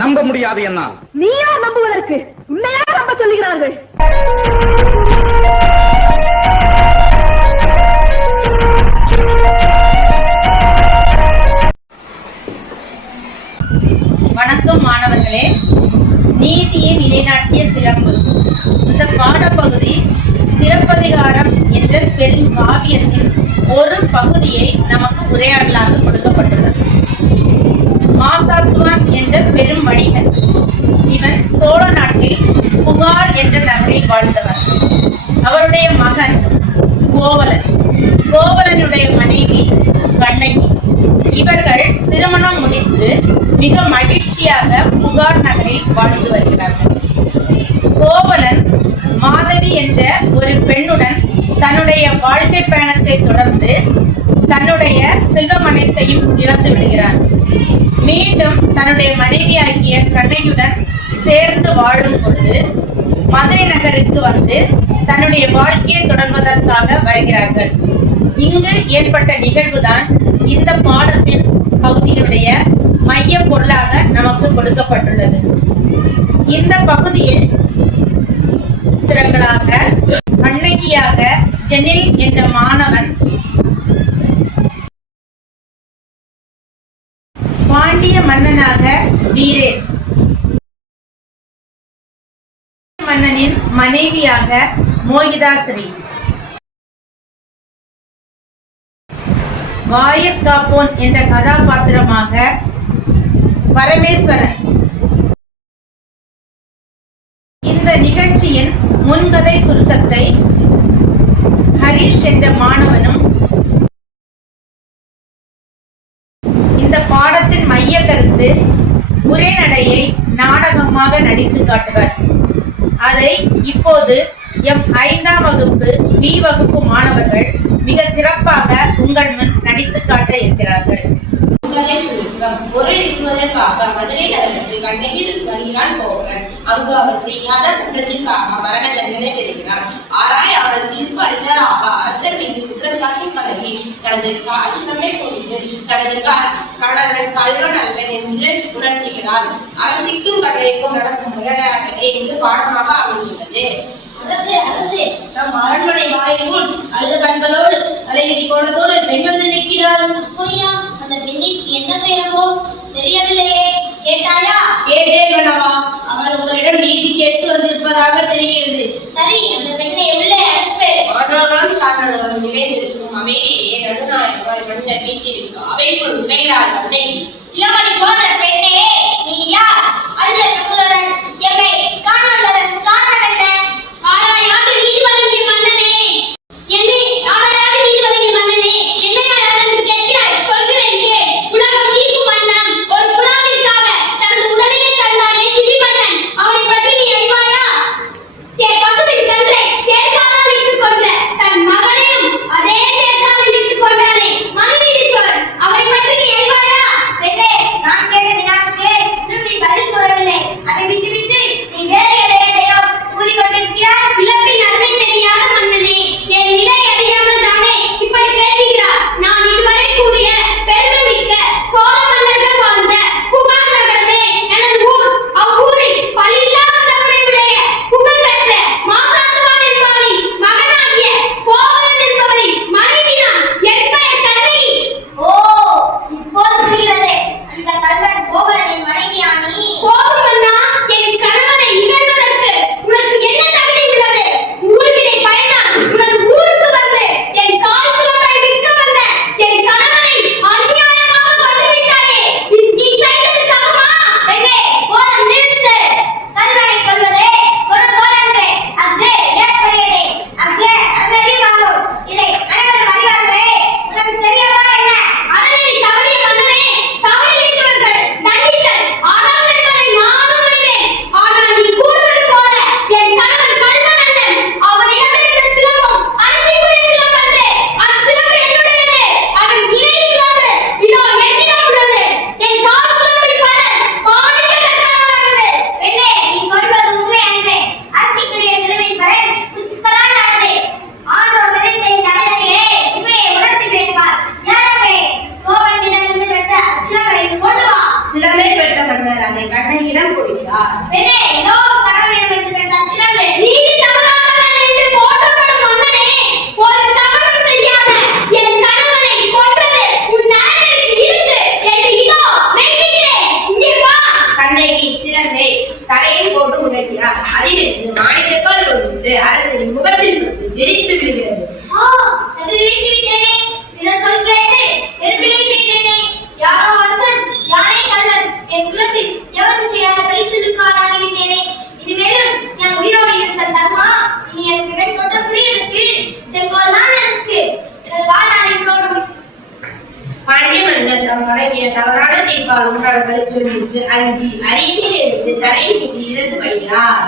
நம்ப முடியாது என்ன? நீயா நம்புவதற்கு உண்மையா நம்ப சொல்லுகிறார்கள். வணக்கம் மாணவர்களே. நீதியை நிலைநாட்டிய சிறப்பு இந்த பாடப்பகுதி சிலப்பதிகாரம் என்ற பெருங்காவியத்தின் ஒரு பகுதியை நமக்கு உரையாடலாக கொடுக்கப்பட்டுள்ளது. மாசாத்துவான் என்ற பெரும் வணிகன். இவன் சோழ நாட்டில் புகார் என்ற நகரில் வாழ்ந்தவர். அவருடைய மகன் கோவலன், கோவலனுடைய மனைவி கண்ணகி. இவர்கள் திருமணம் முடித்து மிக மகிழ்ச்சியாக புகார் நகரில் வாழ்ந்து வருகிறார்கள். கோவலன் மாதவி என்ற ஒரு பெண்ணுடன் தன்னுடைய வாழ்க்கை பயணத்தை தொடர்ந்து தன்னுடைய செல்வம் அனைத்தையும் இழந்து விடுகிறார். மீண்டும் தன்னுடைய மனைவியாகிய கண்ணகியுடன் சேர்ந்து வாழும் பொழுது மதுரை நகருக்கு வந்து தன்னுடைய வாழ்க்கையை தொடர்வதற்காக வருகிறார்கள். இங்கு ஏற்பட்ட நிகழ்வுதான் இந்த பாடத்தின் பகுதியினுடைய மைய பொருளாக நமக்கு கொடுக்கப்பட்டுள்ளது. இந்த பகுதியில் திறங்களாக கண்ணகியாக ஜெனில் என்ற மாணவன், பாண்டிய மன்னனாக வீரேஸ், மன்னனின் மனைவியாக மோகிதாஸ்ரீ, வாயிற்காப்போன் என்ற கதாபாத்திரமாக பரமேஸ்வரன். இந்த நிகழ்ச்சியின் முன்கதை சுருக்கத்தை ஹரிஷ் என்ற மாணவனும் இந்த பாடத்தின் மைய கருத்து உரைநடையை நாடகமாக நடித்து காட்டுவர். அதை இப்போது M5ஆம் வகுப்பு B வகுப்பு மாணவர்கள் மிக சிறப்பாக உங்கள் முன் நடித்து காட்ட இருக்கிறார்கள். பொருள் ஈட்டுவதற்காக மதுரை நகருக்கு கண்ணகி வருகிறான் கோவலன். அங்கு அவர் செய்யாத குற்றத்திற்காக மரண தண்டனை பெறுகிறார். ஆராயாமல் தீர்ப்பு அளித்ததாக அரசர் மீது குற்றச்சாட்டு பழகி தனது காட்சியமே கொண்டு தனது கடவுள் கல்வன் அல்லன் என்று உணர்த்துகிறார். அரசிக்கும் கடலைக்கும் நடக்கும் உரையாடலே இந்த பாடமாக அமைந்துள்ளது. அரசே அரசே, நம் அரண்மனை வாயில் முன் அழுத கண்களோடு தலைவிரி கோலத்தோடு பெண் வந்து நிற்கிறாள். அப்படியா? அந்த பெண்ணிற்கு என்ன செய்யணுமோ தெரியவில்லையே. கேட்டாயா? கேட்டேன் மன்னவா. அவர் உங்களிடம் நீதி கேட்டு வந்திருப்பதாக தெரிகிறது. சரி, அந்த பெண்ணை உள்ளே அனுப்பு. ஆண்டோரும் சான்றோரும் நிறைந்திருக்கும் அமைதியே நடுநாயகமாய் மனித வீட்டிற்கு அவைக்குள் நுழைகிறாள் கண்ணகி. இளமணி போன்ற பெண்ணே, நீ யார்? அல்ல நம்மளுடன் எம்மை காண வந்ததன் காரணம் என்ன? ஆராயாது நீதி வழங்கிய மன்னனே. என்னை ஆராயாது நீதி வழங்கிய மன்னனே, என்னையா என்று கேட்கிறாய்? சொல்கிறேன் கேள். உலகம் நீக்கும் மன்னன் ஒரு புறாவிற்காக தனது உடலையே தந்தானே சிவி மன்னன். அவனை பற்றி நீ அறிவாயா? பசுவின் கன்றை தேர்காலால் இட்டுக் கொன்ற தன் மகனையும் அதே தேர்காலில் இட்டுக் கொண்டானே மனுநீதி சோழன். அவனை பற்றி நீ அறிவாயா? நான் கேட்ட வினாவுக்கு இன்னும் நீ கண்ணகியிடம் கொடுக்கிறார். பெண்ணே, இதோ கணவனிடம் இருக்கிற தட்சிணமே. நீதி தவறாதவன் என்று போற்றப்படும் மன்னனே, ஒரு தவறும் செய்யாத என் கணவனை கொன்றது உன் நரகத்தில் இருந்து என்று இதோ மெய்ப்பிக்கிறேன். இங்கே வா. கண்ணகி சிரமே தலையில் போட்டு உடைக்கிறார். அதிலிருந்து மாணிக்கக்கல் ஒன்று அரசரின் முகத்தில் ஜெயித்து விடுகிறது. தவறிழைத்து விட்டேனே. பிறர் சொல் கேட்டு வெறுப்பினை செய்தேனே. யாரோ அரசன், யாரே கள்ளன். என் குலத்தில் எவரும் செய்யாத பயிற்சிகளுக்கு ஆளாகிவிட்டேனே. இனிமேலும் நான் உயிரோடு இருந்த தர்மா, இனி என் பிணை தொற்ற புரியதற்கு செங்கோல் தான் எனக்கு. எனது வாழ்நாள் இன்றோடும் பாண்டிய மன்னர் தம் வழங்கிய தவறான தீர்ப்பால் உண்டான சொல்லிட்டு அஞ்சி அருகில் இருந்து தலையை முட்டி இழந்து வருகிறார்.